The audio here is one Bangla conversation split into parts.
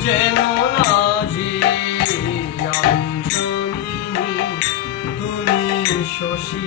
যেন আজি আমি শুনিনি শশী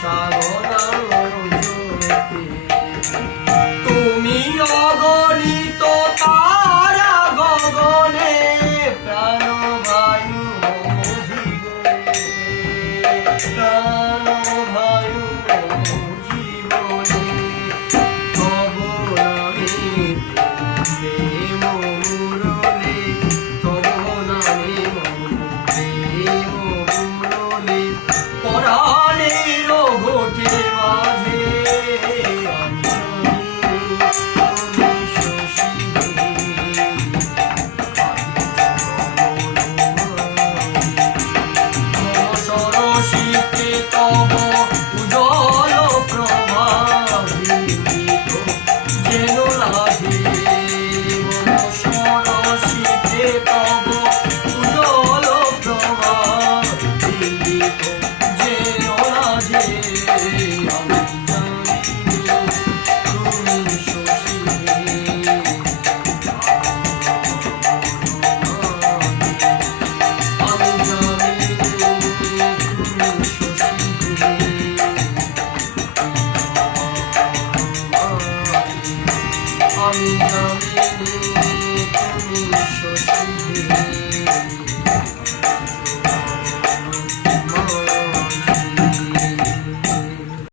সাগর তুমি তুমি